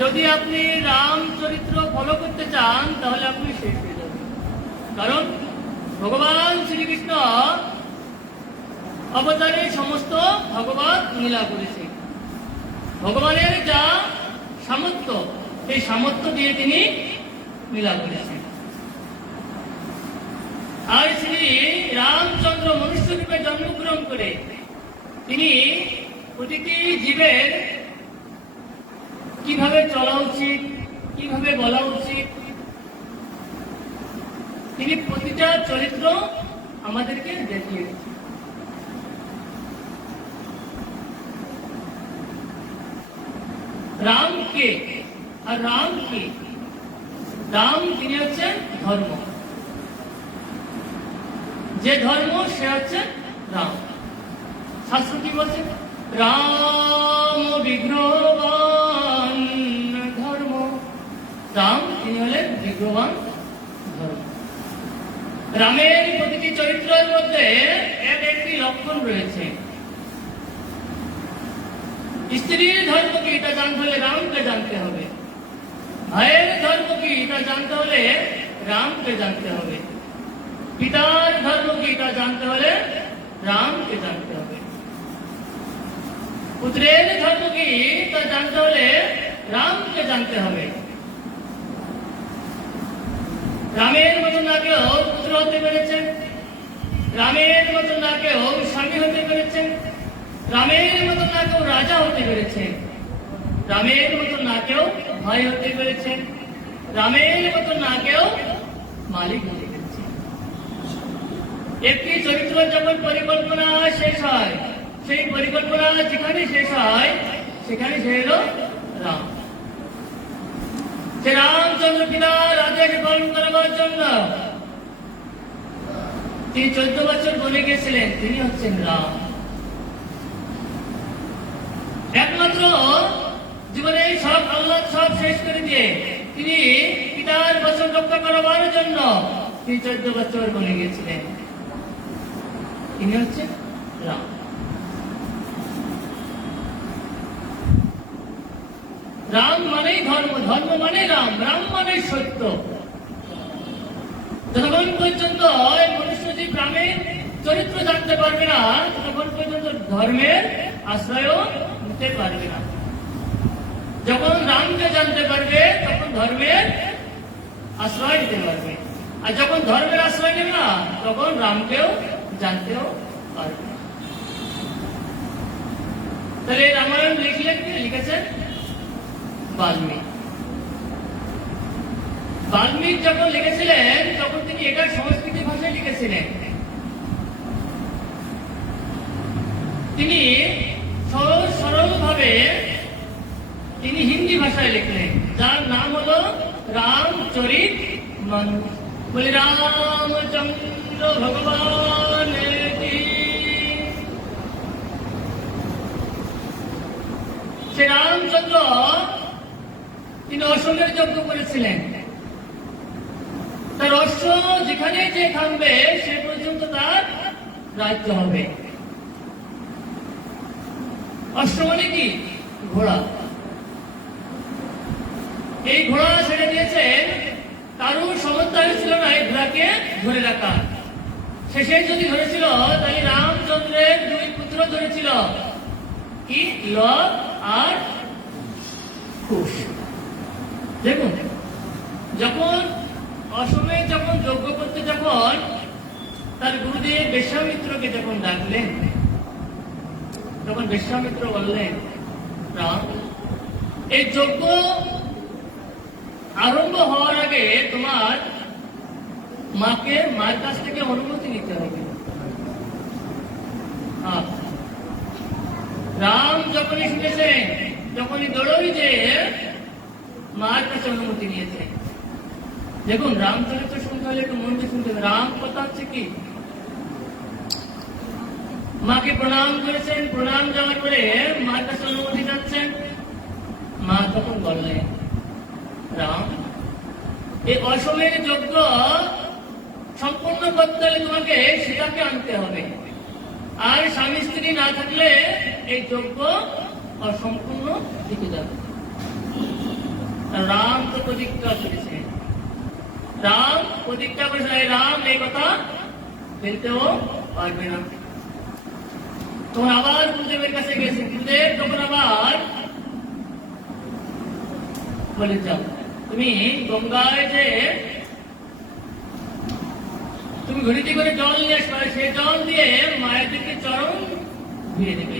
যদি আপনি রাম চরিত্র ফলো করতে চান তাহলে আপনি শেষ হয়ে যাবেন। কারণ ভগবান শ্রীকৃষ্ণ অবতারে সমস্ত ভগবত লীলা করেছে। ভগবানের যা সামর্থ্য, সেই সামর্থ্য দিয়ে তিনি লীলা করেছেন। আর শ্রী রামচন্দ্র মনুষ্য রূপে জন্মগ্রহণ করে তিনি প্রতিটি জীবের কিভাবে চলা উচিত, কিভাবে বলা উচিত, তিনি প্রতিটা চরিত্র আমাদেরকে দেখিয়েছেন। রাম কে আর রাম কি? রাম তিনি হচ্ছেন ধর্ম, যে ধর্ম সে হচ্ছে রাম। শাস্ত্র কি বলছে? রাম বিগ্রহবান ধর্ম। রাম তিনি হলেন বিগ্রহবান ধর্ম। রামের প্রতিটি চরিত্রের মধ্যে এক একটি লক্ষণ রয়েছে। স্ত্রীর ধর্ম কি এটা জানতে হলে রামকে জানতে হবে, ভাইয়ের ধর্ম কি এটা জানতে হলে রামকে জানতে হবে, পিতার ধর্ম কি এটা জানতে হলে রামকে জানতে হবে, পুত্রের ধর্ম কি তা জানতে হলে রামকে জানতে হবে। রামের মতো না কেউ পুত্র হতে পেরেছেন, রামের মতো না কেউ স্বামী হতে পেরেছেন, রামের মতো না কেউ রাজা হতে পেরেছেন, রামের মতো না কেউ ভাই হতে পেরেছেন, রামের মতো না কেউ মালিক হতে পেরেছেন। একটি চরিত্র যখন পরিকল্পনা শেষ হয়, সেই পরিকল্পনা যেখানে শেষ হয় সেখানে সে হল রাম। সে রামচন্দ্র পিতার আদেশ পালন করার জন্য তিনি 14 বছর বনে গিয়েছিলেন, তিনি হচ্ছেন রাম। একমাত্র জীবনে সব আল্লাহ সব শেষ করে দিয়ে তিনি পিতার বচন রক্ষা করার জন্য তিনি 14 বছর বনে গিয়েছিলেন, তিনি হচ্ছেন রাম। রাম মানেই ধর্ম, ধর্ম মানে রাম, রাম মানে সত্য। যতক্ষণ পর্যন্ত মনুষ্যজীব রামের চরিত্র জানতে পারবে না, ততক্ষণ পর্যন্ত ধর্মের আশ্রয়ও নিতে পারবে না। যখন রামকে জানতে পারবে তখন ধর্মের আশ্রয় নিতে পারবে, আর যখন ধর্মের আশ্রয় নেবে না তখন রামকেও জানতেও পারবে না। তাহলে রামায়ণ লিখলেন কে? লিখেছেন বাল্মীকি। বাল্মীকি যখন লিখেছিলেন তখন তিনি এটা সংস্কৃত ভাষায় লিখেছিলেন। তিনি সহজ সরল ভাবে তিনি হিন্দি ভাষায় লিখলেন, যার নাম হলো রামচরিত মানস। বলে রামচন্দ্র ভগবান কি। সে রামচন্দ্র তিনি অশ্বমের যজ্ঞ করেছিলেন। তার অশ্ব যেখানে যে থামবে সে পর্যন্ত তার রাজ্য হবে। অশ্ব মানে কি? ঘোড়া। এই ঘোড়া ছেড়ে দিয়েছেন, কারোর সমর্থ ছিল না এই ঘোড়াকে ধরে রাখা। শেষে যদি ধরেছিল তাহলে রামচন্দ্রের 2 পুত্র ধরেছিল, কি? লব আর কুশ। দেখুন, যখন অসমে যখন যজ্ঞ করতে যখন তার গুরুদেব বিশ্বামিত্রকে যখন ডাকলেন, তখন বিশ্বামিত্র বললেন, রাম, এই যজ্ঞ আরম্ভ হওয়ার আগে তোমার মায়ের কাছ থেকে অনুমতি নিতে হবে। রাম যখনই শুনেছেন তখনই দৌড়ই যে মায়ের কাছে অনুমতি নিয়েছে। দেখুন, রামচরিত্র শুনতে হলে একটু মন দিয়ে শুনতে হবে। রাম কথা হচ্ছে কি? মাকে প্রণাম করেছেন, প্রণাম যাওয়ার পরে মায়ের কাছে অনুমতি যাচ্ছেন। মা তখন বললেন, রাম, এই অসমের যজ্ঞ সম্পূর্ণ করতে হলে তোমাকে সীতাকে আনতে হবে, আর স্বামী স্ত্রী না থাকলে এই যজ্ঞ অসম্পূর্ণ থেকে যাবে। তো প্রতিজ্ঞা করেছে, রাম প্রতিজ্ঞা করেছে, রাম এই কথা ফেলতেও পারবে না। তখন আবার গুরুদেবের কাছে গেছে, গুরুদেব তখন আবার বলে যাও, তুমি গঙ্গায় যে তুমি ঘড়িতে করে জল নিয়ে আসবে, সেই জল দিয়ে মায়েদেরকে চরণ ধুয়ে দেবে।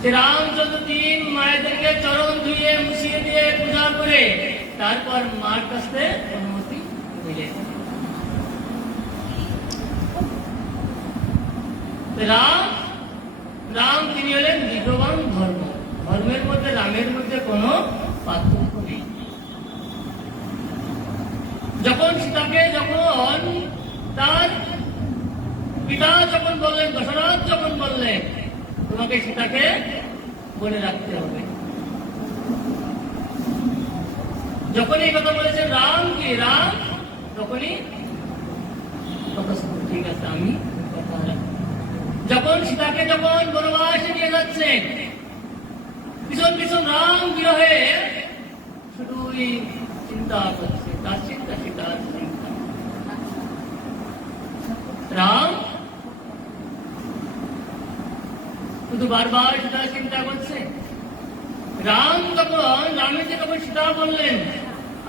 সে রামচন্দ্র দিন মায়েদেরকে চরণ ধুয়ে মুছিয়ে দিয়ে পূজা করে তারপর মার কাছে অনুমতি দিলেন। রাম রাম তিনি হলেন বিদ্যমান ধর্ম, ধর্মের মধ্যে রামের মধ্যে কোনো পার্থক্য নেই। যখন সীতাকে যখন তার পিতা যখন বললেন, দশরথ যখন বললেন তোমাকে সীতাকে বলে রাখতে হবে, যখন এই কথা বলেছেন রাম কি রাম, তখনই ঠিক আছে আমি কথা রাখবো। যখন সীতাকে যখন বনবাসে নিয়ে যাচ্ছেন, পিছন পিছন রাম বিরহে শুধুই চিন্তা করছে, তার চিন্তা সীতার চিন্তা। রাম শুধু বারবার সীতার চিন্তা করছে। রাম যখন রামের যখন সীতা বললেন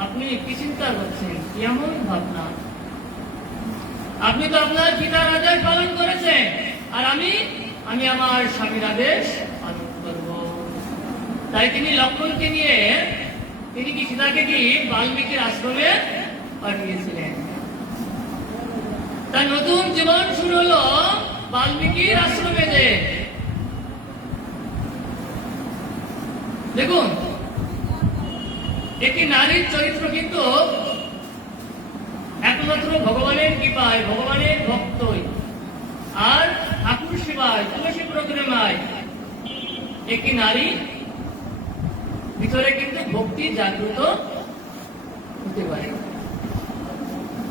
আপনি কি চিন্তা করছেন, কি এমন ভাবনা, আপনি তো আপনার পিতার আদেশ পালন করেছেন, আর আমি আমার স্বামীর আদেশ পালন করব। তাই তিনি লক্ষ্মণকে নিয়ে তিনি কি সীতাকে কি বাল্মীকির আশ্রমে পাঠিয়েছিলেন। তার নতুন জীবন শুরু হলো বাল্মীকির আশ্রমে। যে দেখুন একটি নারীর চরিত্র কিন্তু একমাত্র ভগবানের কৃপায়, ভগবানের ভক্তই আর ঠাকুর সেবায়, তুলসী প্রোগ্রামায় একটি নারী ভিতরে কিন্তু ভক্তি জাগ্রত হতে পারে।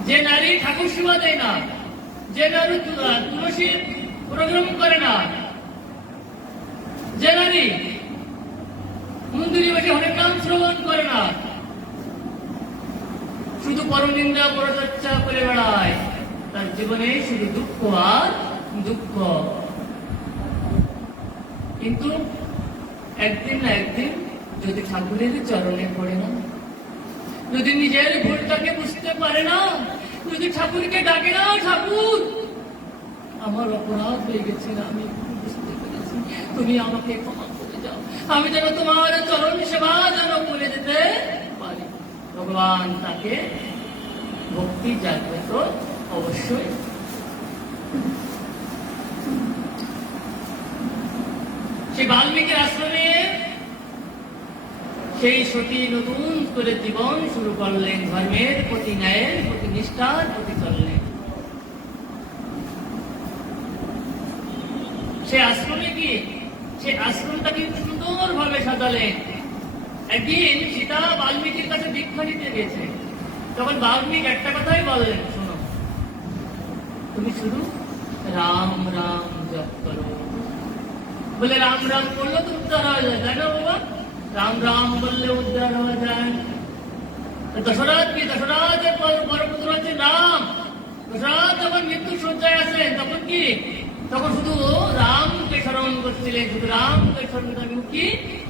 যে নারী ঠাকুর সেবা দেয় না, যে নারী তুলসীর প্রোগ্রাম করে না, যে নারী মন্দিরে বসে হরের নাম শ্রবণ করে না, শুধু পরনিন্দা পরচর্চা করে বেড়ায়, তার জীবনে শুধু দুঃখ আর দুঃখ। কিন্তু একদিন না একদিন যদি ঠাকুরের চরণে পড়ে না, যদি নিজের ভুলটাকে বুঝতে পারে না, যদি ঠাকুরকে ডাকে না, ঠাকুর আমার অপরাধ হয়ে গেছে, আমি বুঝতে পেরেছি, তুমি আমাকে ক্ষমা করে যাও, আমি যেন তোমার চরণ সেবা যেন করে যেতে পারি, ভগবান তাকে ভক্তি জাগ্রত অবশ্যই। সেই বাল্মীকির আশ্রমে সেই সতী নতুন করে জীবন শুরু করলেন, ধর্মের প্রতি, ন্যায়ের প্রতি, নিষ্ঠার প্রতি চললেন। সে আশ্রমে কি, সে আশ্রমটাকে সুন্দর ভাবে সাজালেন। একদিন সীতা বাল্মীকির কাছে দীক্ষা নিতে গেছে, তখন বাল্মীকি একটা কথাই বললেন, শোনো তুমি শুধু রাম রাম জপ করো। বলে রাম রাম করলে তো উদ্ধার হয়ে যায়, তাই না বাবা? রাম রাম বললে উদ্ধার হয়ে যায়। দশরথ কি, দশরথের পরপুত্র হচ্ছে রাম। দশরথ যখন মৃত্যু শয্যায় আছেন তখন কি, তখন শুধু রামকে স্মরণ করছিলেন, শুধু রামকে স্মরণ করেন, কি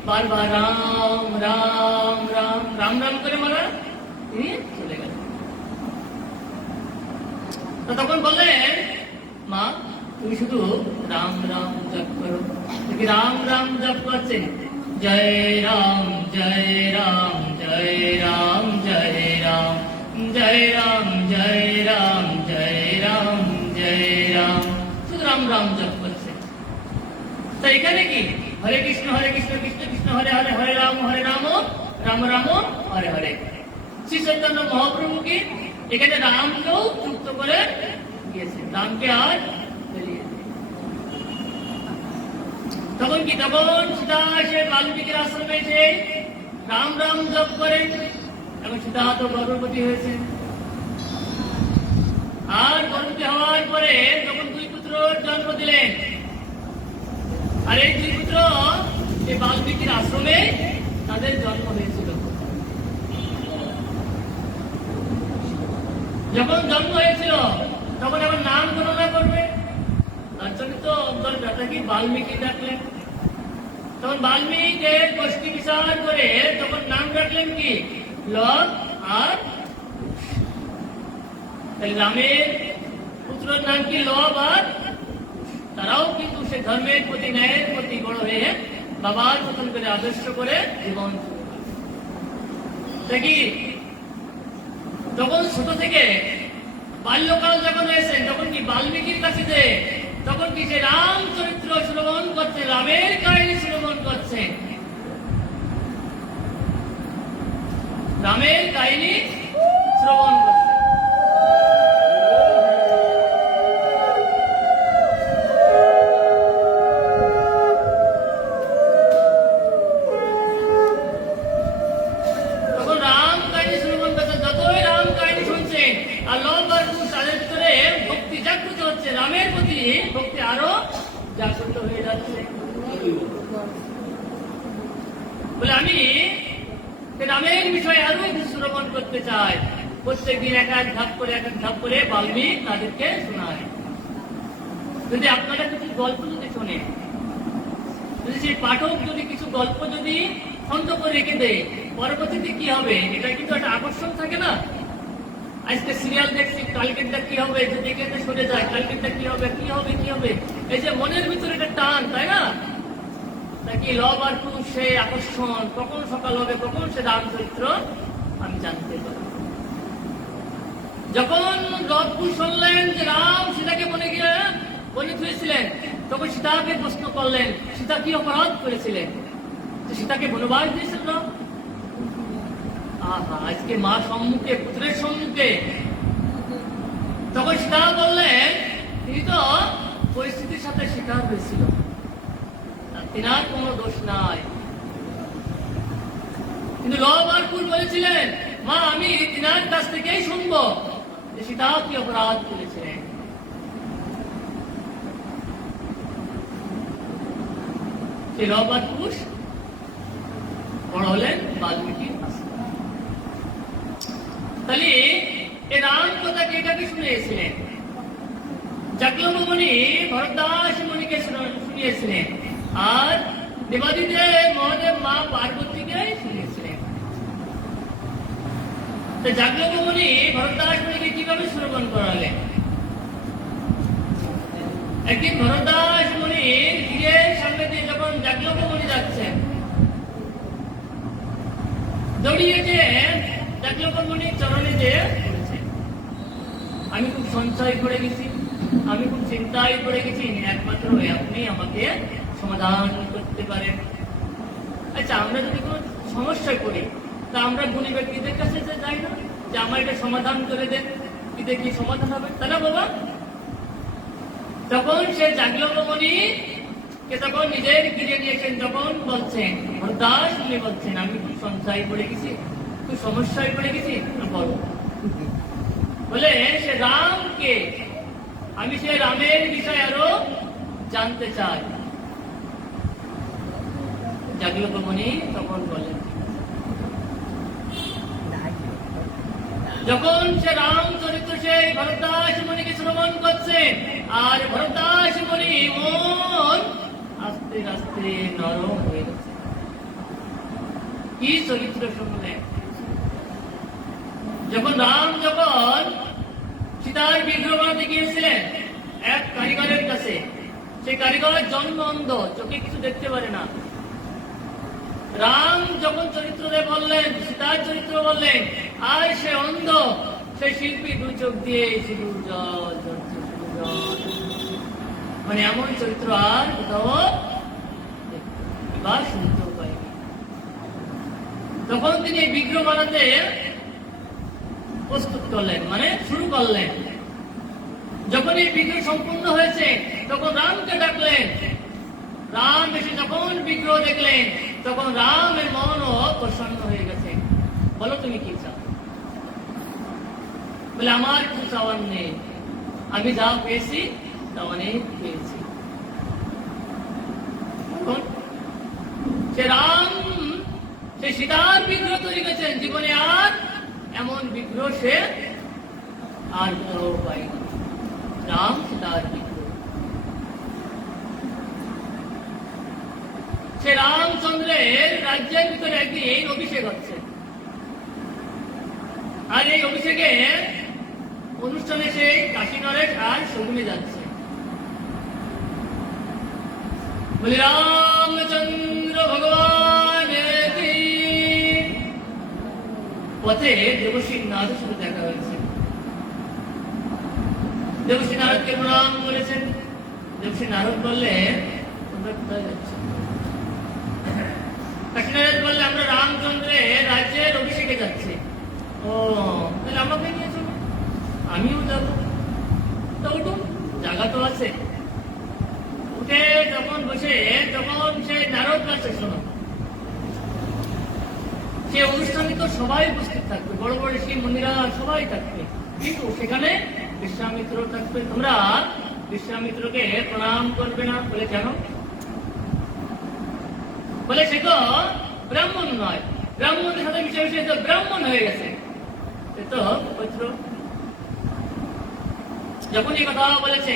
বারবার রাম রাম রাম রাম রাম করে মারা তিনি চলে গেলেন। তখন বললেন, মা তুমি শুধু রাম রাম জপ করো। রাম রাম জপ করছেন, জয় রাম জয় রাম জয় রাম জয় রাম জয় রাম জয় রাম জয় রাম জয় রাম, শুধু রাম রাম জপ করছে। তো এখানে কি হরে কৃষ্ণ কৃষ্ণ কৃষ্ণ হরে হরে, হরে রাম রাম রাম হরে হরে। শ্রী চৈতন্য মহাপ্রভু কি এখানে রামকেও যুক্ত করে দিয়েছেন, রামকে আর ফেলিয়ে। তখন কি, তখন সীতা এসে বাল্মীকির আশ্রমে এসে রাম রাম জপ করেন। এখন সীতা তো গর্ভবতী হয়েছে, আর গর্ভবতী হওয়ার পরে যখন দুই পুত্র জন্ম দিলেন, আর এই দুই পুত্র এই বাল্মীকির আশ্রমে তাদের জন্ম হয়েছিল। যখন জন্ম হয়েছিল তখন আবার নাম গণনা করবে, তার জন্য তো অন্তর কি বাল্মীকি ডাকলেন। তখন বাল্মীকের গোষ্ঠী বিচার করে তখন নাম রাখলেন কি লব আর রামের পুত্রের নাম কি লব আর তারাও কিন্তু সে ধর্মের প্রতি ন্যায়ের প্রতি বড় হয়ে বাবার মতন করে আদর্শ করে জীবন দেখি। তখন ছোট থেকে বাল্যকাল যখন হয়েছেন তখন কি বাল্মীকির কাছে যে তখন কি সে রাম চরিত্র শ্রবণ করছে, রামের কাহিনী শ্রবণ করছে, রামের কাহিনী শ্রবণ করছে। তখন রাম কাহিনী শ্রবণ করছে, যতই রাম কাহিনী শুনছেন আর লব আর কুশ তাদের ভিতরে ভক্তি জাগ্রত হচ্ছে, রামের প্রতি ভক্তি আরো জাগ্রত হয়ে যাচ্ছে। বলে আমি রামের বিষয়ে আরো শ্রবণ করতে চাই। প্রত্যেকদিন এক এক ধাপ করে বাল্মীক তাদেরকে শোনায়। যদি আপনারা কিছু গল্প যদি শোনেন, যদি সেই পাঠক যদি কিছু গল্প যদি খন্ড করে রেখে দেয়, পরবর্তীতে কি হবে এটা কিন্তু একটা আকর্ষণ থাকে না। আজকে সিরিয়াল দেখছি, কালকেরটা কি হবে, যদি এখানে সরে যায় কালকেরটা কি হবে, এই যে মনের ভিতরে একটা টান, তাই না? নাকি লব আর কুশ সেই আকর্ষণ, কখন সকাল হবে, কখন সে রামচরিত্র আমি জানতে পারি। যখন লব কুশ শুনলেন যে রাম সীতাকে বনে থুয়েছিলেন, তখন সীতাকে প্রশ্ন করলেন সীতা কি অপরাধ করেছিলেন যে সীতাকে বনবাস দিয়েছিল রাম? আহা, আজকে মা সম্মুখে, পুত্রের সম্মুখে। তখন সীতা বললেন তিনি তো পরিস্থিতির সাথে শিকার হয়েছিল, তিনার কোনো দোষ নাই। কিন্তু লব আর কুশ বলেছিলেন মা আমি তিনার কাছ থেকেই শুনবো যে সীতা কি অপরাধ করেছিলেন। সে লব আর কুশ বড় হলেন বাল্মীকির কাছে। তাহলে এ রাম কথাকে এটাকে শুনিয়েছিলেন, জাগলব মুনি ভরদ্বাজ মুনিকে শুনিয়েছিলেন, আর দেবাদিদেব মহাদেব মা পার্বতীকে শুনিয়েছিলেন। জাগলব মুনি ভরদ্বাজ মুনিকে কিভাবে শ্রবণ করালেন? একদিন ভরদ্বাজ মুনির গৃহের সামনে দিয়ে যখন জাগলব মুনি যাচ্ছেন, দৌড়িয়ে যে জাগলব মুনির চরণে যে বলেছেন আমি খুব সঞ্চয় করে গেছি, আমি খুব চিন্তায় পড়ে গেছি, একমাত্র আপনি আমাকে সমাধান করতে পারেন। আচ্ছা, আমরা যদি কোনো সমস্যায় পড়ি তা আমরা গুণী ব্যক্তিদের কাছে যাই না যে আমার এটা সমাধান করে দেন, কি দেখি সমাধান হবে, তাই না বাবা? তখন সে জাগলব মুনি কে তখন নিজের গিরে নিয়েছেন, যখন বলছেন ভরদ্বাজ মুনি বলছেন আমি খুব সঞ্চয় পড়ে গেছি, খুব সমস্যায় পড়ে গেছি, বলো। বলে সে রামকে আমি সে রামের বিষয়ে আরো জানতে চাই। জাগলব মুনি তখন বলেন, যখন সে রাম চরিত্র সে ভরদ্বাজ মুনিকে শ্রবণ করছে, আর ভরদ্বাজ মুনি মন আস্তে আস্তে নরম হয়ে গেছে। কি চরিত্র শুনলেন? যখন সীতার বিগ্রহ বানাতে গিয়েছিলেন এক কারিগরের কাছে, সেই কারিগরের জন্ম অন্ধ, চোখে কিছু দেখতে পারে না। রাম যখন চরিত্র বললেন, সীতার চরিত্র বললেন, আর সে অন্ধ, সে শিল্পী দুই চোখ দিয়ে শুধু জল ঝরছে, মানে এমন চরিত্র আর কোথাও বা শুনতেও পাইনি। তখন তিনি বিগ্রহ বানাতে প্রস্তুত করলেন, মানে শুরু করলেন। যখন এই বিগ্রহ সম্পূর্ণ হয়েছে তখন রামকে ডাকলেন। রাম এসে যখন বিগ্রহ দেখলেন তখন রামের মনও প্রসন্ন হয়ে গেছে। বলো তুমি কি চাও? বলে আমার কিছু চাওয়ার নেই, আমি যা পেয়েছি তা অনেক পেয়েছি। সে রাম সেই সীতার বিগ্রহ তৈরি করেছেন, জীবনে আর এমন বিগ্রহ সে আর কোথাও পায়নি। রাম সীতার বিগ্রহ। সে রামচন্দ্রের রাজ্যের ভিতরে একদিন অভিষেক হচ্ছে, আর এই অভিষেকে অনুষ্ঠানে সে কাশী নরেশ আর শগুনে যাচ্ছে। বলি রামচন্দ্র ভগবান পথে দেবশ্রী নারদের সাথে দেখা হয়েছে। দেবশ্রী নারদকে প্রণাম করেছেন। দেবশ্রী নারদ বললেন, তোমরা কোথায় যাচ্ছ? কাশী নরেশ বললে, আমরা রামচন্দ্রের রাজ্যের অভিষেকে যাচ্ছি। ও, তাহলে আমাকে নিয়ে চলো, আমিও যাব। তো উঠুন, জায়গা তো আছে। উঠে যখন বসে, তখন সে নারদ বলছে, শোনো, সে অনুষ্ঠানে তো সবাই উপস্থিত থাকবে, বড় বড় ঋষি মুনিরা সবাই থাকবে, কিন্তু সেখানে বিশ্বামিত্র থাকবে। তোমরা বিশ্বামিত্রকে প্রণাম করবে না। বলে কেন? বলে সে তো ব্রাহ্মণ নয়, ব্রাহ্মণদের সাথে মিশে মিশে তো ব্রাহ্মণ হয়ে গেছে, সে তো পবিত্র। যখন এই কথা বলেছে,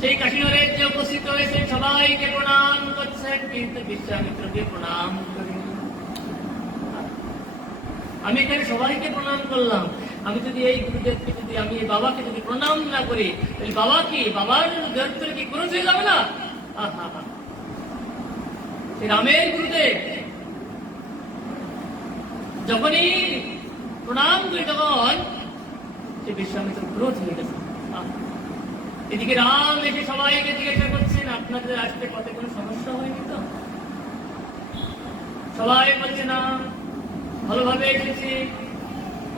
সেই কাশী নরেশ যে উপস্থিত হয়েছে সবাইকে প্রণাম করছেন, কিন্তু বিশ্বামিত্রকে প্রণাম করেন। আমি এখানে সবাইকে প্রণাম করলাম, আমি যদি এই গুরুদেবকে যদি আমি বাবাকে যদি প্রণাম না করি, তাহলে বাবা কি, বাবার দেবত্ব কি ক্রোধ হয়ে যাবে না? রামের গুরুদেব যখনই প্রণাম করি, তখন সে বিশ্বামিত্র ক্রোধ হয়ে গেছে। এদিকে রাম এসে সবাইকে জিজ্ঞাসা করছেন, আপনাদের আসতে পথে কোনো সমস্যা হয়নি তো? সবাই বলছে না, ভালোভাবে এসেছি।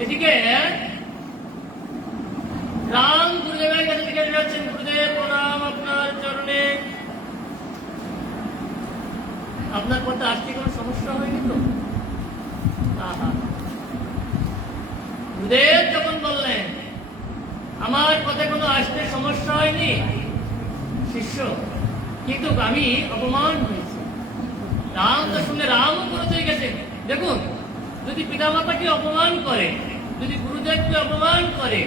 এদিকে রাম গুরুদেবের কাছে জিজ্ঞাসা করছেন, গুরুদেব প্রণাম আপনার চরণে, আপনার পথে আসতে কোনো সমস্যা হয়নি তো? গুরুদেব যখন বললেন আমার পথে কোনো আসতে সমস্যা হয়নি শিষ্য, কিন্তু আমি অপমান হয়েছি। রাম তো শুনে রামও ক্রোধ হয়ে গেছে। দেখুন, যদি পিতামাতাকে অপমান করে, যদি গুরুদেবকে অপমান করে,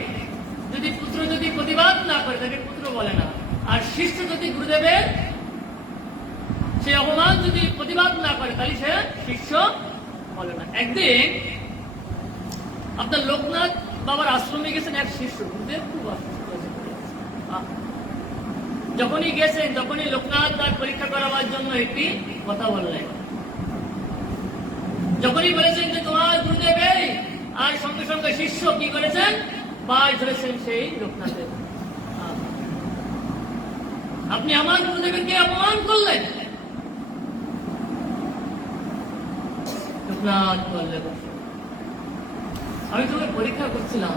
যদি পুত্র যদি প্রতিবাদ না করে, তাকে পুত্র বলে না। আর শিষ্য যদি গুরুদেবের সে অপমান যদি প্রতিবাদ না করে, তাহলে সে শিষ্য বলে না। একদিন আপনার লোকনাথ বাবার আশ্রমে গেছেন এক শিষ্য, গুরুদেব খুব অসুস্থ হয়েছে। যখনই গেছেন, তখনই লোকনাথ তার পরীক্ষা করাবার জন্য একটি কথা বললেন। যখনই বলেছেন যে তোমার গুরুদেব এই, আর সঙ্গে সঙ্গে শিষ্য কি করেছেন, পাশ ধরেছেন সেই লোকনাথের। আপনি আমার গুরুদেবকে অপমান করলেন। লোকনাথ বললেন, আমি তোমাকে পরীক্ষা করছিলাম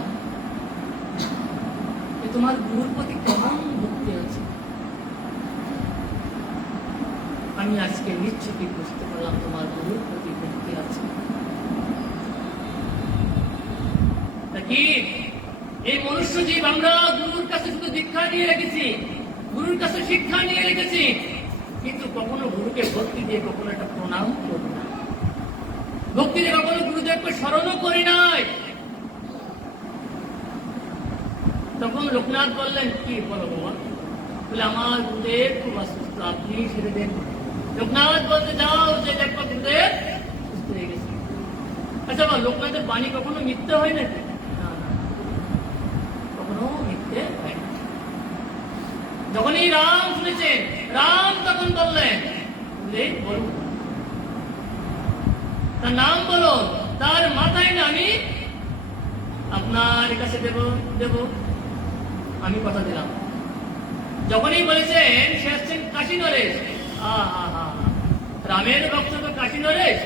যে তোমার গুরুর প্রতি কেমন ভক্তি আছে। আমি আজকে নিশ্চয়ই বুঝতে পারলাম তোমার গুরুর প্রতি ভক্তি আছে। কি এই মনুষ্য জীব, আমরা গুরুর কাছে শুধু দীক্ষা নিয়ে রেখেছি, গুরুর কাছে শিক্ষা নিয়ে রেখেছি, কিন্তু কখনো গুরুকে ভক্তি দিয়ে কখনো একটা প্রণাম করি না, ভক্তি দিয়ে কখনো গুরুদেবকে স্মরণও করি নাই। তখন লোকনাথ বললেন, কি বলো বাবা? বলে আমার গুরুদেব খুব অসুস্থ, আপনি সেরে দেন। লোকনাথ বলতে, যাও যে দেখো গুরুদেব সুস্থ হয়ে গেছে। আচ্ছা বাবা, লোকনাথের বাণী কখনো মিথ্যে হয় নাকি? না, কখনো মিথ্যে হয় না। যখনই রাম শুনেছেন, রাম তখন বললেন, গুরুদেব বলুন, তার নাম বলো, তার মাথায় না আমি আপনার কাছে দেব, আমি কথা দিলাম। যখনই বলেছেন সে আসছেন কাশী নরেশ। রামের ভক্ত তো কাশী নরেশ।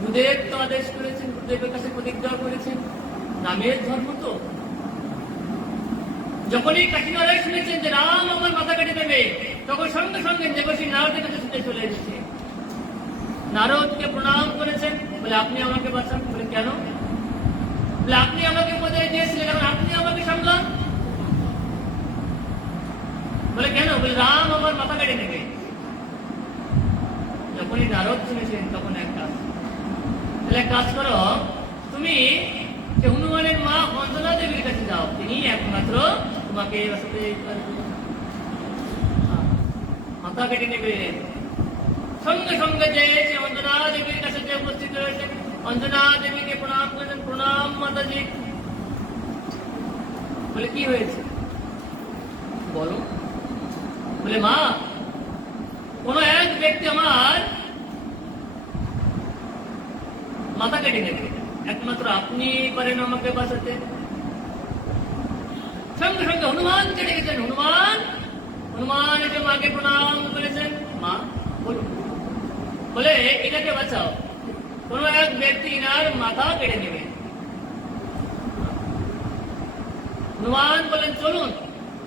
গুরুদেব তো আদেশ করেছেন, গুরুদেবের কাছে প্রতিজ্ঞা করেছেন, রামের ধর্ম তো। যখনই কাশী নরেশ শুনেছেন যে রাম আমার মাথা কেটে দেবে, তখন সঙ্গে সঙ্গে দেবশ্রী নারদের কাছে ছুটে চলে এসেছে। নারদকে প্রণাম করেছেন, বলে আপনি আমাকে বাঁচান। বলে কেন? বলে আপনি আমাকে উপদেশ দিয়েছিলেন, এখন আপনি আমাকে সামলান। বলে কেন? বলে রাম আমার মাথা কেটে নেবে। যখনই নারদ শুনেছেন তখন এক কাজ, তাহলে এক কাজ করো, তুমি যে হনুমানের মা অঞ্জনা দেবীর কাছে যাও, তিনি একমাত্র তোমাকে বাঁচাতে পারবেন। মাথা কেটে নেবে। সঙ্গে সঙ্গে যে অঞ্জনা দেবীর কাছে যে উপস্থিত রয়েছে, অঞ্জনা দেবীকে প্রণাম করেছেন, প্রণাম মাতাজি। বলে কি হয়েছে বলো? বলে মা, কোন এক ব্যক্তি আমার মাথা কেটে নেবে, একমাত্র আপনি পারেন আমাকে বাঁচাতে। সঙ্গে সঙ্গে হনুমান কেটে গেছেন। হনুমান এসে মাকে প্রণাম করেছেন। মা বলুন। বলে এটাকে বাঁচাও, কোন এক ব্যক্তি ইনার মাথা কেটে নেবে। হনুমান বলেন চলুন।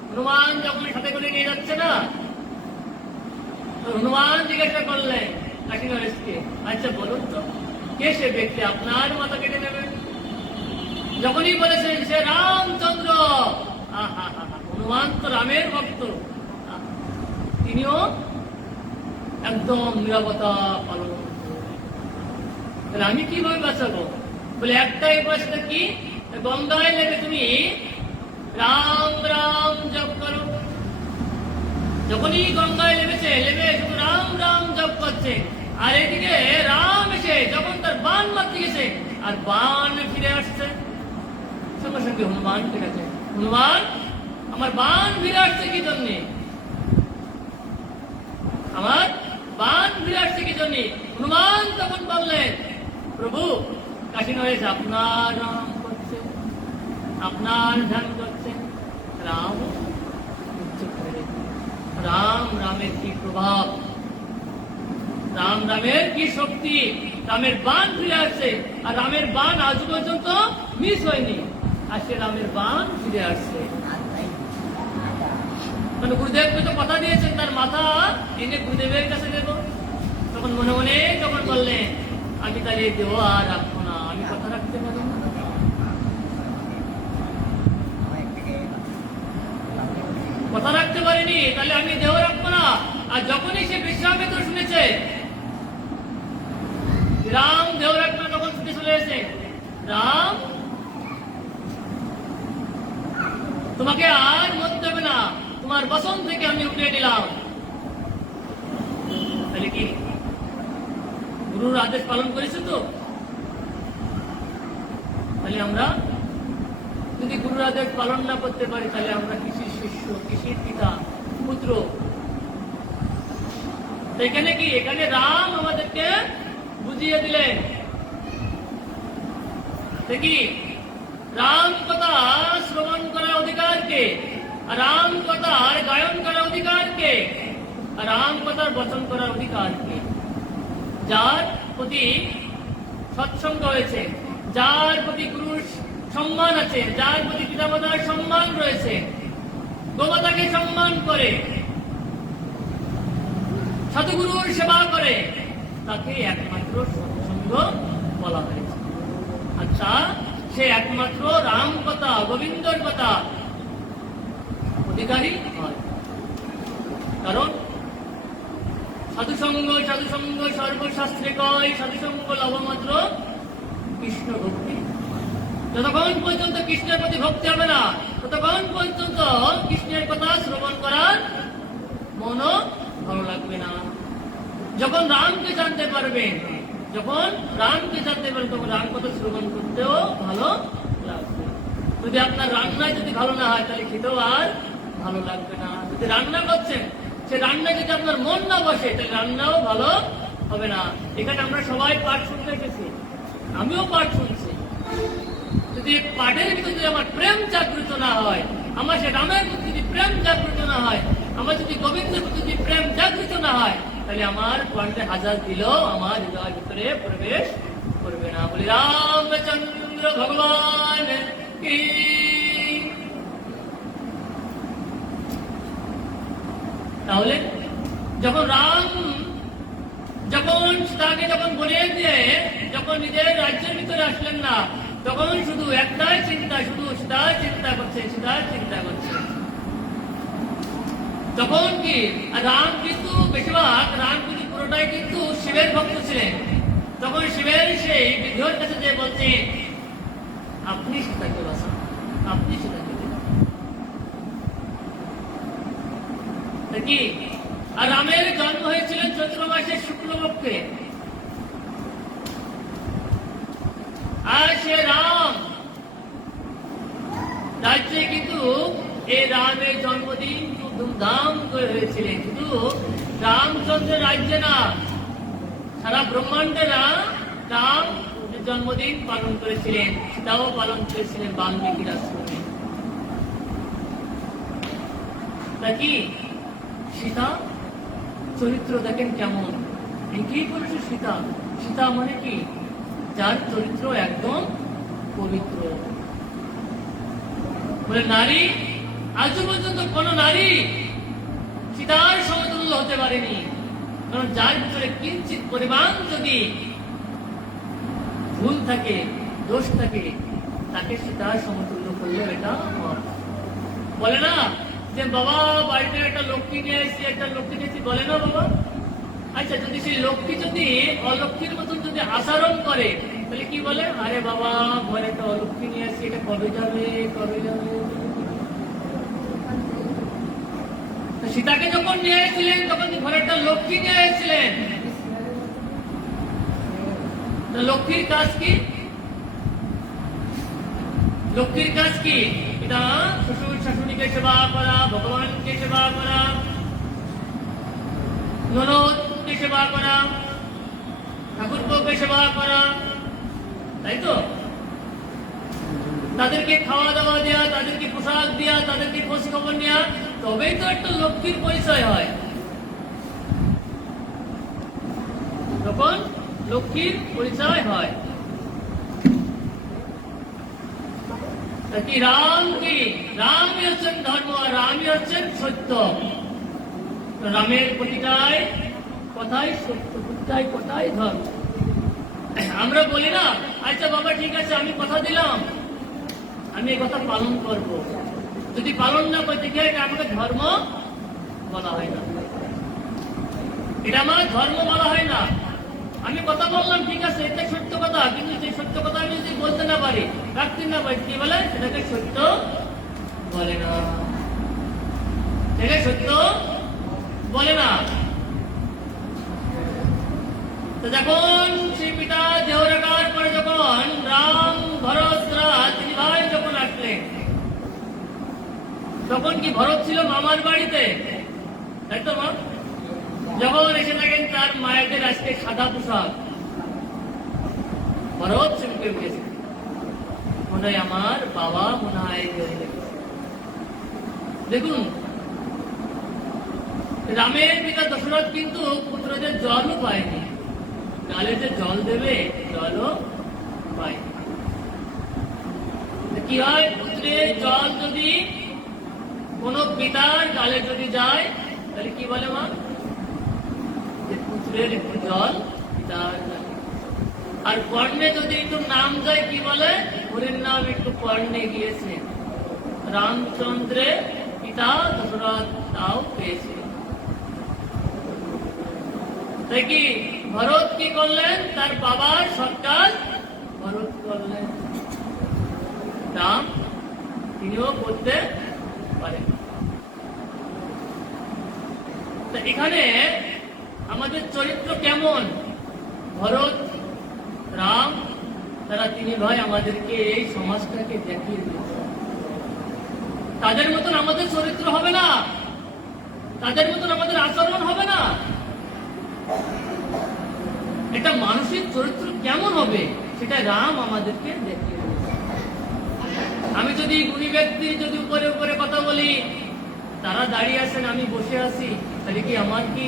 হনুমান যখন সাথে করে নিয়ে যাচ্ছে না, তো হনুমান জিজ্ঞাসা করলেন কাশী নরেশকে, আচ্ছা বলুন তো কে সে ব্যক্তি আপনার মাথা কেটে নেবে? যখনই বলেছেন সে রামচন্দ্র, হনুমান তো রামের ভক্ত, তিনিও একদম নিরাপত্তা পালন। তাহলে আমি কিভাবে বাঁচাবো? বলে একটাই উপায়, সেটা কি? গঙ্গায় লেগে তুমি রাম রাম জপ করো। যখনই গঙ্গায় লেগেছে, লেগে শুধু রাম রাম জপ করছে, আর এদিকে রাম এসে যখন তার বান মারতে গেছে আর বান ফিরে আসছে, সঙ্গে সঙ্গে হনুমান ঠিক আছে, হনুমান আমার বান ফিরে আসছে কি জন্যে? আমার বান ফিরে আসছে কি জন্যে? হনুমান তখন বললেন, প্রভু কাশী নরেশ আপনার নাম করছে, আপনার ধ্যান করছে। রাম রাম রামের কি প্রভাব, রাম রামের কি শক্তি, রামের বান ফিরে আসছে, আর রামের বান আজ পর্যন্ত মিস হয়নি, আর সে রামের বান ফিরে আসছে। মানে গুরুদেবকে তো কথা দিয়েছেন তার মাথা এনে গুরুদেবের কাছে দেবো। তখন মনে মনে যখন বললেন, আমি তাহলে দেবো আর রাখবো না, আমি কথা রাখতে পারি না, কথা রাখতে পারিনি, তাহলে আমি দেহ রাখবো না। আর যখনই সে বিশ্বামিত্র শুনেছে রাম দেহ রাখবে না, তখন ছুটে চলে এসে, রাম তোমাকে আর মরতে হবে না, তোমার বসন থেকে আমি উঠিয়ে নিলাম। তাহলে কি গুরুর আদেশ পালন করেছে তো? তাহলে আমরা যদি গুরুর আদেশ পালন না করতে পারি, তাহলে আমরা কৃষির শিষ্য, কৃষির পিতা পুত্র। এখানে কি, এখানে রাম আমাদেরকে বুঝিয়ে দিলেন দেখি রাম কথা শ্রবণ করার অধিকার কে, আর রাম কথার গায়ন করার অধিকার কে, আর রাম কথার বচন করার অধিকার কে? যার প্রতি সৎসঙ্গ হয়েছে, যার প্রতি গুরুর সম্মান আছে, যার প্রতি পিতামাতার সম্মান রয়েছে, গোমাতাকে সম্মান করে, সাধুগুরুর সেবা করে, তাকে একমাত্র সৎসঙ্গ বলা হয়েছে। আচ্ছা, সে একমাত্র রাম কথা, গোবিন্দর কথা অধিকারী হয়। কারণ সাধুসঙ্গ সাধুসঙ্গ সর্বশাস্ত্রে কয়, সাধুসঙ্গ লভমাত্র কৃষ্ণ ভক্তি। যতক্ষণ পর্যন্ত কৃষ্ণের প্রতি ভক্তি হবে না, ততক্ষণ পর্যন্ত কৃষ্ণের কথা শ্রবণ করার মনও ভালো লাগবে না। যখন রামকে জানতে পারবেন, যখন রামকে জানতে পারবেন, তখন রাম কথা শ্রবণ করতেও ভালো লাগবে। যদি আপনার রান্নায় যদি ভালো না হয়, তাহলে খেতেও আর ভালো লাগবে না। যদি রান্না করছেন, সে রান্নায় যদি আপনার মন না বসে, তাহলে রান্নাও ভালো হবে না। এখানে আমরা সবাই পাঠ শুনতে এসেছি, আমিও পাঠ শুনছি। যদি পাঠের ভিতরে যদি আমার প্রেম জাগ্রত না হয়, আমার সে রামের প্রতি যদি প্রেম জাগ্রত না হয়, আমার যদি গোবিন্দের প্রতি যদি প্রেম জাগ্রত না হয়, তাহলে আমার কণ্ঠে হাজার দিলেও আমার হৃদয়ের ভিতরে প্রবেশ করবে না। বলি রামচন্দ্র ভগবান কি। তাহলে যখন রাম যখন সীতাকে যখন বলে দিয়ে যখন নিজের রাজ্যের ভিতরে আসলেন না, তখন শুধু একটাই চিন্তা, শুধু সীতার চিন্তা করছে, সীতার চিন্তা করছে। তখন কি রাম কিন্তু বেশিরভাগ রাম কিন্তু পুরো পুরোটাই কিন্তু শিবের ভক্ত ছিলেন। তখন শিবের সেই বিগ্রহের কাছে যে বলছেন, আপনি সীতাকে বাঁচান, আপনি সীতাকে বাঁচান। কি আর রামের জন্ম হয়েছিলেন চৈত্র মাসের শুক্লপক্ষে। আর সে রাম রাজ্যে কিন্তু এই রামের জন্মদিন খুব ধুমধাম করে হয়েছিলেন। শুধু রামচন্দ্রের রাজ্যে না, সারা ব্রহ্মাণ্ডে রাম জন্মদিন পালন করেছিলেন, সীতাও পালন করেছিলেন বাল্মীকির আশ্রমে। তা কি সীতা চরিত্র দেখেন কেমন, কি করেছে সীতা। সীতা মানে কি, যার চরিত্র একদম পবিত্র। বলে নারী আজও পর্যন্ত কোন নারী সীতার সমতুল্য হতে পারেনি। কারণ যার ভিতরে কিঞ্চিত পরিমাণ যদি ভুল থাকে, দোষ থাকে, তাকে সীতার সমতুল্য করলে এটা বলে না যে বাবা বাড়িতে একটা লক্ষ্মী নিয়ে আসছি, একটা লক্ষ্মী নিয়েছি, বলে না বাবা। আচ্ছা, যদি সেই লক্ষ্মী যদি অলক্ষ্মীর মতন যদি আচরণ করে, তাহলে কি বলে, আরে বাবা ঘরে একটা অলক্ষ্মী নিয়ে আসছি, এটা কবে যাবে কবে যাবে। সীতাকে যখন নিয়ে এসেছিলেন তখন ঘরে একটা লক্ষ্মী নিয়ে এসেছিলেন। লক্ষ্মীর কাজ কি, লক্ষ্মীর কাজ কি, এটা শ্বশুর শাশুড়িকে সেবা করা, ভগবানকে সেবা করা, ননদকে সেবা করা, ঠাকুরকে সেবা করা, তাই তো। তাদেরকে খাওয়া দাওয়া দেওয়া, তাদেরকে পোশাক দেওয়া, তাদেরকে খোঁজ খবর নেওয়া, তবেই তো একটা লক্ষ্মীর পরিচয় হয়। তখন লক্ষ্মীর পরিচয় হয়। কি রাম কি, রামই হচ্ছেন ধর্ম, আর রামই হচ্ছেন সত্য। রামের প্রতিটাই কথাই সত্য, প্রতিটাই কথাই ধর্ম। আমরা বলি না, আচ্ছা বাবা ঠিক আছে আমি কথা দিলাম, আমি এই কথা পালন করব। যদি পালন না করে দেখে এটা আমাকে ধর্ম বলা হয় না, এটা আমার ধর্ম বলা হয় না। আমি কথা বললাম ঠিক আছে, এটা সত্য কথা, কিন্তু সেই সত্য কথা আমি যদি বলতে না পারি, রাখতে না পারি, কি বলে, সেটাকে সত্য বলে না, সেটাকে সত্য বলে না। তো যখন সেই পিতা দেহ রাখার পরে যখন রাম ভরত তিনি ভাই যখন আসলেন, তখন কি ভরত ছিল মামার বাড়িতে, তাই তো মা। যখন এসে থাকেন তার মায়েদের আজকে সাদা পোশাক, ভরত চমকে উঠেছে, মনে হয় আমার বাবা মনে হয়। দেখুন রামের পিতা দশরথ কিন্তু পুত্রদের জলও পায়নি, গালে যে জল দেবে জলও পায়নি। কি হয়, পুত্রের জল যদি কোন পিতার গালে যদি যায়, তাহলে কি বলে মা, যে পুত্রের একটু জল পিতার গালে। আর কর্ণে যদি একটু নাম যায়, কি বলে, হরির নাম একটু কর্ণে গিয়েছে। রামচন্দ্রের পিতা দশরথ তাও পেয়েছে। তাই কি ভরত কি করলেন, তার বাবার সরকার ভরত করলেন, রাম তিনিও করতে পারেন। এখানে আমাদের চরিত্র কেমন, ভরত রাম তারা তিনি ভাই আমাদেরকে এই সমাজটাকে দেখিয়ে দিয়েছে। তাদের মতন আমাদের চরিত্র হবে না, তাদের মতন আমাদের আচরণ হবে না। এটা মানসিক চরিত্র কেমন হবে, সেটা রাম আমাদেরকে দেখিয়ে দিয়েছে। আমি যদি গুণী ব্যক্তি যদি উপরে উপরে কথা বলি, তারা দাঁড়িয়ে আছেন, আমি বসে আছি, তাহলে কি আমার কি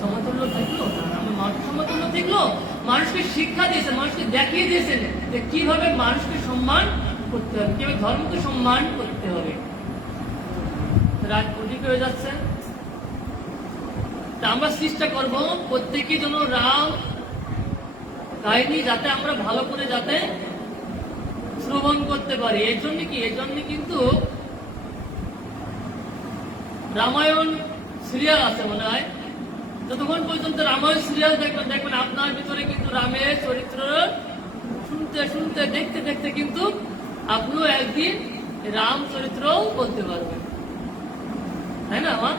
সমতুল্য থাকলো, আমার মানুষ সমতুল্য থাকলো। মানুষকে শিক্ষা দিয়েছেন, মানুষকে দেখিয়ে দিয়েছেন যে কিভাবে মানুষকে সম্মান করতে হবে, কিভাবে ধর্মকে সম্মান করতে হবে। রাত অধিক হয়ে যাচ্ছে, তা আমরা চেষ্টা করব প্রত্যেকে যেন রাম কাহিনী যাতে আমরা ভালো করে যাতে শ্রবণ করতে পারি। এর জন্য কি, এর জন্য কিন্তু রামায়ণ সিরিয়াল আছে মনে হয়, যত যতক্ষণ পর্যন্ত রামায়ণ সিরিয়াল দেখবেন দেখবেন আপনার ভিতরে কিন্তু রামের চরিত্র শুনতে শুনতে দেখতে দেখতে কিন্তু আপনিও একদিন রাম চরিত্রও বলতে পারবেন, তাই না আমার?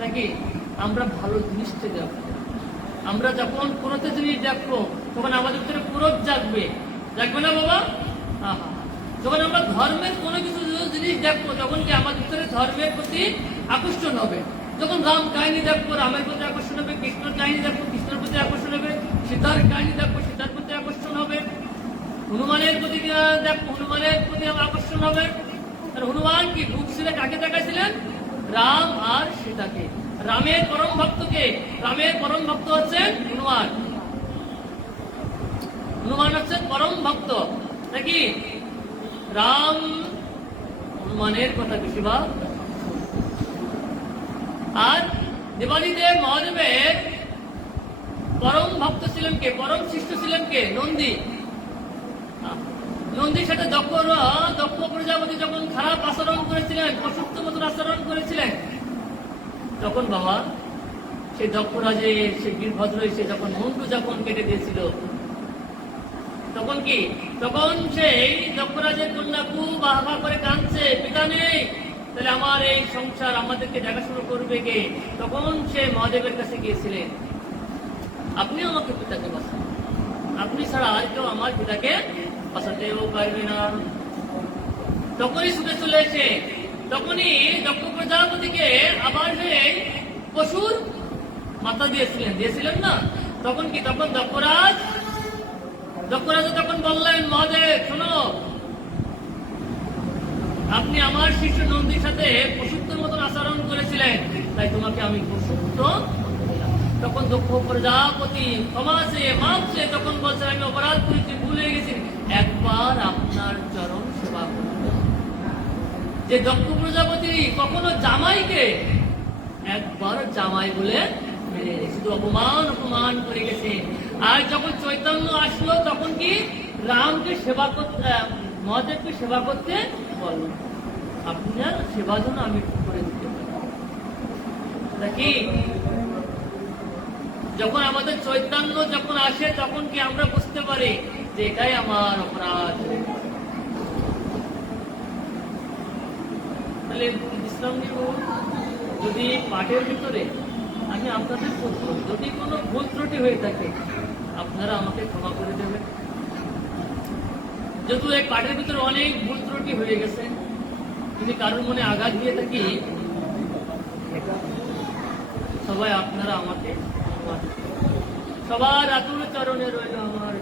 নাকি আমরা ভালো জিনিসটা দেখবো, আমরা যখন কোনোতে জিনিস দেখবো তখন আমাদের ভিতরে ক্রোধ জাগবে, জাগবে না বাবা? আহা, যখন আমরা ধর্মের কোনো কিছু জিনিস দেখবো তখন কি আমাদের ভিতরে ধর্মের প্রতি আকর্ষণ হবে। যখন রাম কাহিনী দেখবো রামের প্রতি আকর্ষণ হবে, কৃষ্ণের কাহিনী দেখবো কৃষ্ণের প্রতি আকর্ষণ হবে, সীতার কাহিনী দেখবো সীতার প্রতি আকর্ষণ হবে, হনুমানের প্রতি দেখবো হনুমানের প্রতি আকর্ষণ হবে। আর হনুমান কি রূপ ছিলেন, কাকে দেখাইছিলেন? রাম আর সীতাকে। রামের পরম ভক্তকে, রামের পরম ভক্ত হচ্ছেন হনুমান। হনুমান হচ্ছেন পরম ভক্ত নাকি? রাম হনুমানের কথা বেশিরভাগ। আর দেবাদিদেব মহাদেবের পরম ভক্ত ছিলেন কে? পরম শিষ্য ছিলেন কে? নন্দী। নন্দীর সাথে দক্ষ প্রজাপতি যখন খারাপ আচরণ করেছিলেন, পশুত্ব মতন আচরণ করেছিলেন, তখন বাবা সেই দক্ষরাজের সেই বীরভদ্র এসে যখন মুন্ডু যখন কেটে দিয়েছিল, তখন কি? তখন সেই দক্ষরাজের কন্যা খুব আহা করে কাঁদছে, পিতা নেই, তাহলে আমার এই সংসার আমাদেরকে দেখাশোনা করবে কে? তখন সে মহাদেবের কাছে গিয়েছিলেন, আপনি আমাকে পিতাকে বাঁচান, আপনি ছাড়া আর কেউ আমার পিতাকে বাঁচাতেও পারবে না। তখনই ছুটে চলে এসে তখনই দক্ষ প্রজাপতিকে আবার সেই পশুর মাথা দিয়েছিলেন না? তখন কি? তখন দক্ষরাজ তখন বললেন, মহাদেব শোনো, আপনি আমার শিষ্য নন্দীর সাথে পশুত্বের মতন আচরণ করেছিলেন, তাই তোমাকে আমি পশুত্ব দিলাম। তখন দক্ষ প্রজাপতি ক্ষমা চেয়ে মাপ চেয়ে তখন বলছেন, আমি অপরাধ করেছি, ভুলে গেছি, একবার আপনার চরণ সেবা করব। যে দক্ষ প্রজাপতি কখনো জামাইকে একবার জামাই বলে শুধু অপমান করে গেছে। আর যখন চৈতন্য আসলো তখন কি? রামকে সেবা করতে, মহাদেবকে সেবা করতে বলল, আপনার সেবা যেন আমি করে দিতে পারি নাকি? যখন আমাদের চৈতন্য যখন আসে তখন কি আমরা বুঝতে পারি যে এটাই আমার অপরাধ। তাহলে ইসলাম নিব যদি পাঠের ভিতরে আমি আপনাদের যদি কোনো ভুল ত্রুটি হয়ে থাকে আপনারা আমাকে ক্ষমা করে দেবেন। যেহেতু এই পাঠের ভিতরে অনেক ভুল ত্রুটি হয়ে গেছে, যদি কারোর মনে আঘাত দিয়ে থাকি সবাই আপনারা আমাকে ক্ষমা করবেন। সবার আতুর চরণে রইল আমার